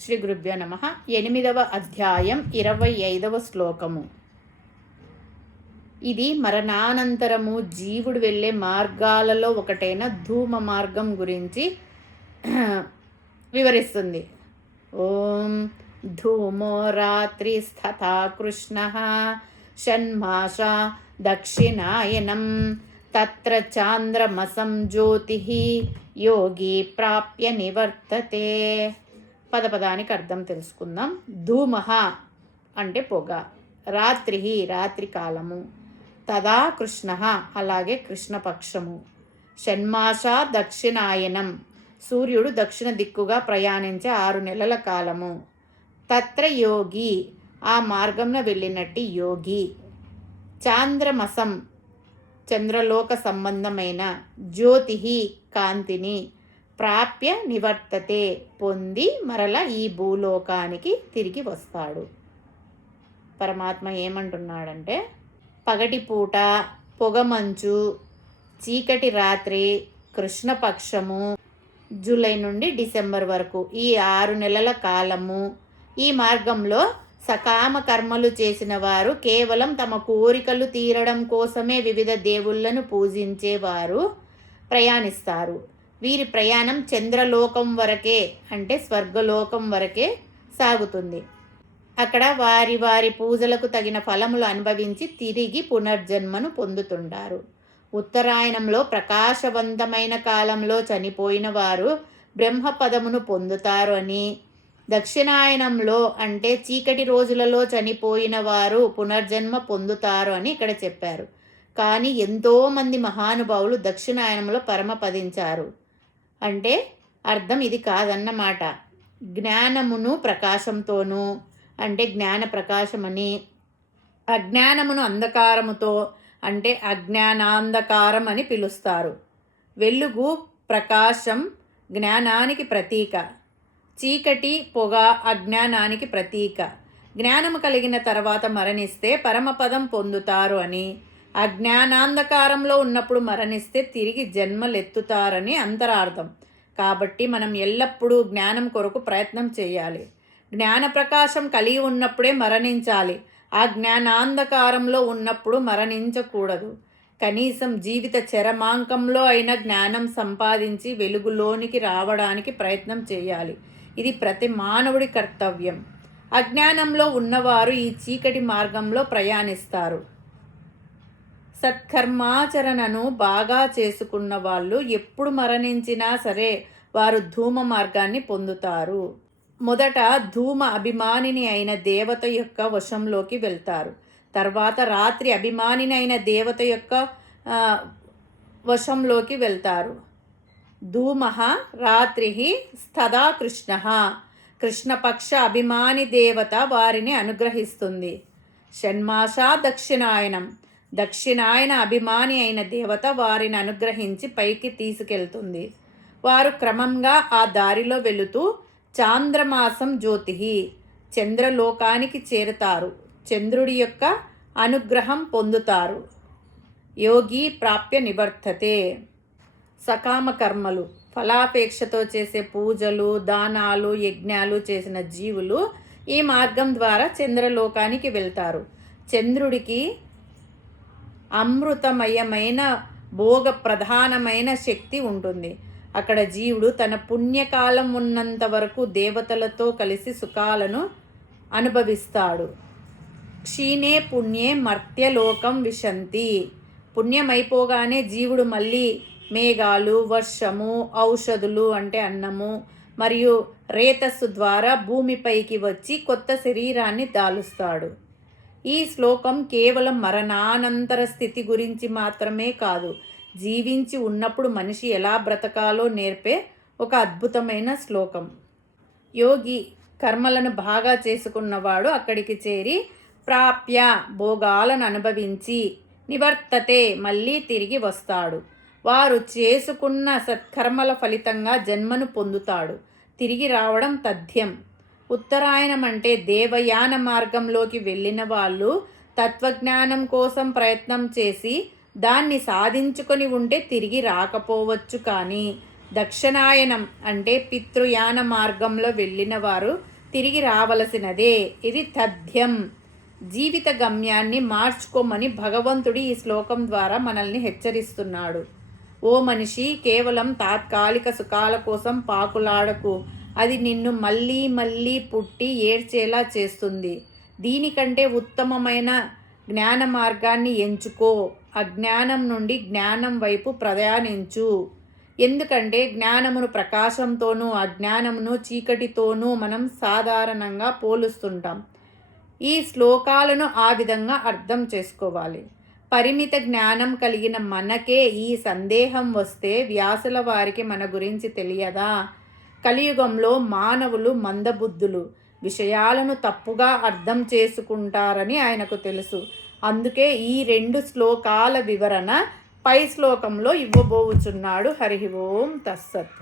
శ్రీ గురుభ్యో నమః. 8వ అధ్యాయం 25వ శ్లోకము. ఇది మరణానంతరము జీవుడు వెళ్ళే మార్గాలలో ఒకటైన ధూమ మార్గం గురించి వివరిస్తుంది. ఓం ధూమో రాత్రిస్తథా కృష్ణః షణ్మాస దక్షిణాయనం తత్ర చాంద్రమసం జ్యోతిః యోగి ప్రాప్య నివర్తతే. పదపదానికి అర్థం తెలుసుకుందాం. ధూమః అంటే పొగ, రాత్రి రాత్రి కాలము, తదా కృష్ణః అలాగే కృష్ణపక్షము, షణ్మాస దక్షిణాయనం సూర్యుడు దక్షిణ దిక్కుగా ప్రయాణించే 6 నెలల కాలము, తత్ర యోగి ఆ మార్గంలో వెళ్ళినట్టి యోగి, చాంద్రమసం చంద్రలోక సంబంధమైన, జ్యోతి కాంతిని, ప్రాప్య నివర్తతే పొంది మరల ఈ భూలోకానికి తిరిగి వస్తాడు. పరమాత్మ ఏమంటున్నాడంటే, పగటిపూట పొగమంచు, చీకటి రాత్రి, కృష్ణపక్షము, జూలై నుండి డిసెంబర్ వరకు ఈ 6 నెలల కాలము ఈ మార్గంలో సకామ కర్మలు చేసిన వారు, కేవలం తమ కోరికలు తీరడం కోసమే వివిధ దేవుళ్ళను పూజించేవారు ప్రయాణిస్తారు. వీరి ప్రయాణం చంద్రలోకం వరకే, అంటే స్వర్గలోకం వరకే సాగుతుంది. అక్కడ వారి వారి పూజలకు తగిన ఫలములు అనుభవించి తిరిగి పునర్జన్మను పొందుతుంటారు. ఉత్తరాయణంలో ప్రకాశవంతమైన కాలంలో చనిపోయిన వారు బ్రహ్మపదమును పొందుతారు అని, దక్షిణాయనంలో అంటే చీకటి రోజులలో చనిపోయిన వారు పునర్జన్మ పొందుతారు అని ఇక్కడ చెప్పారు. కానీ ఎంతోమంది మహానుభావులు దక్షిణాయనంలో పరమపదించారు. అంటే అర్థం ఇది కాదన్నమాట. జ్ఞానమును ప్రకాశంతోనూ, అంటే జ్ఞాన ప్రకాశమని, అజ్ఞానమును అంధకారముతో అంటే అజ్ఞానాంధకారం అని పిలుస్తారు. వెలుగు ప్రకాశం జ్ఞానానికి ప్రతీక, చీకటి పొగ అజ్ఞానానికి ప్రతీక. జ్ఞానము కలిగిన తర్వాత మరణిస్తే పరమపదం పొందుతారు అని, అజ్ఞానాంధకారంలో ఉన్నప్పుడు మరణిస్తే తిరిగి జన్మలెత్తుతారని అంతరార్థం. కాబట్టి మనం ఎల్లప్పుడూ జ్ఞానం కొరకు ప్రయత్నం చేయాలి. జ్ఞాన ప్రకాశం కలిగి ఉన్నప్పుడే మరణించాలి. ఆ జ్ఞానాంధకారంలో ఉన్నప్పుడు మరణించకూడదు. కనీసం జీవిత చరమాంకంలో అయిన జ్ఞానం సంపాదించి వెలుగులోనికి రావడానికి ప్రయత్నం చేయాలి. ఇది ప్రతి మానవుడి కర్తవ్యం. అజ్ఞానంలో ఉన్నవారు ఈ చీకటి మార్గంలో ప్రయాణిస్తారు. సత్కర్మాచరణను బాగా చేసుకున్న వాళ్ళు ఎప్పుడు మరణించినా సరే వారు ధూమ మార్గాన్ని పొందుతారు. మొదట ధూమ అభిమానిని అయిన దేవత యొక్క వశంలోకి వెళ్తారు. తర్వాత రాత్రి అభిమానిని అయిన దేవత యొక్క వశంలోకి వెళ్తారు. ధూమః రాత్రి స్తదా కృష్ణః కృష్ణపక్ష అభిమాని దేవత వారిని అనుగ్రహిస్తుంది. షణ్మాస దక్షిణాయనం దక్షిణాయన అభిమాని అయిన దేవత వారిని అనుగ్రహించి పైకి తీసుకెళ్తుంది. వారు క్రమంగా ఆ దారిలో వెళుతూ చాంద్రమాసం జ్యోతి చంద్రలోకానికి చేరుతారు. చంద్రుడి యొక్క అనుగ్రహం పొందుతారు. యోగి ప్రాప్య నివర్తతే. సకామ కర్మలు, ఫలాపేక్షతో చేసే పూజలు, దానాలు, యజ్ఞాలు చేసిన జీవులు ఈ మార్గం ద్వారా చంద్రలోకానికి వెళ్తారు. చంద్రుడికి అమృతమయమైన భోగ ప్రధానమైన శక్తి ఉంటుంది. అక్కడ జీవుడు తన పుణ్యకాలం ఉన్నంత వరకు దేవతలతో కలిసి సుఖాలను అనుభవిస్తాడు. క్షీణే పుణ్యే మర్త్యలోకం విశంతి. పుణ్యమైపోగానే జీవుడు మళ్ళీ మేఘాలు, వర్షము, ఔషధులు అంటే అన్నము మరియు రేతస్సు ద్వారా భూమిపైకి వచ్చి కొత్త శరీరాన్ని దాలుస్తాడు. ఈ శ్లోకం కేవలం మరణానంతర స్థితి గురించి మాత్రమే కాదు, జీవించి ఉన్నప్పుడు మనిషి ఎలా బ్రతకాలో నేర్పే ఒక అద్భుతమైన శ్లోకం. యోగి కర్మలను బాగా చేసుకున్నవాడు అక్కడికి చేరి ప్రాప్య భోగాలను అనుభవించి నివర్తతే మళ్ళీ తిరిగి వస్తాడు. వారు చేసుకున్న సత్కర్మల ఫలితంగా జన్మను పొందుతాడు. తిరిగి రావడం తథ్యం. ఉత్తరాయణం అంటే దేవయాన మార్గంలోకి వెళ్ళిన వాళ్ళు తత్వజ్ఞానం కోసం ప్రయత్నం చేసి దాన్ని సాధించుకొని ఉంటే తిరిగి రాకపోవచ్చు. కానీ దక్షిణాయనం అంటే పితృయాన మార్గంలో వెళ్ళిన వారు తిరిగి రావలసినదే. ఇది తథ్యం. జీవిత గమ్యాన్ని మార్చుకోమని భగవంతుడు ఈ శ్లోకం ద్వారా మనల్ని హెచ్చరిస్తున్నాడు. ఓ మనిషి, కేవలం తాత్కాలిక సుఖాల కోసం పాకులాడకు. అది నిన్ను మళ్ళీ మళ్ళీ పుట్టి ఏడ్చేలా చేస్తుంది. దీనికంటే ఉత్తమమైన జ్ఞాన మార్గాన్ని ఎంచుకో. అజ్ఞానం నుండి జ్ఞానం వైపు ప్రయాణించు. ఎందుకంటే జ్ఞానమును ప్రకాశంతోనూ అజ్ఞానమును చీకటితోనూ మనం సాధారణంగా పోలుస్తుంటాం. ఈ శ్లోకాలను ఆ విధంగా అర్థం చేసుకోవాలి. పరిమిత జ్ఞానం కలిగిన మనకే ఈ సందేహం వస్తే వ్యాసుల వారికి మన గురించి తెలియదా? కలియుగంలో మానవులు మందబుద్ధులు, విషయాలను తప్పుగా అర్థం చేసుకుంటారని ఆయనకు తెలుసు. అందుకే ఈ 2 శ్లోకాల వివరణ పై శ్లోకంలో ఇవ్వబోచున్నాడు. హరి ఓం తస్సత్.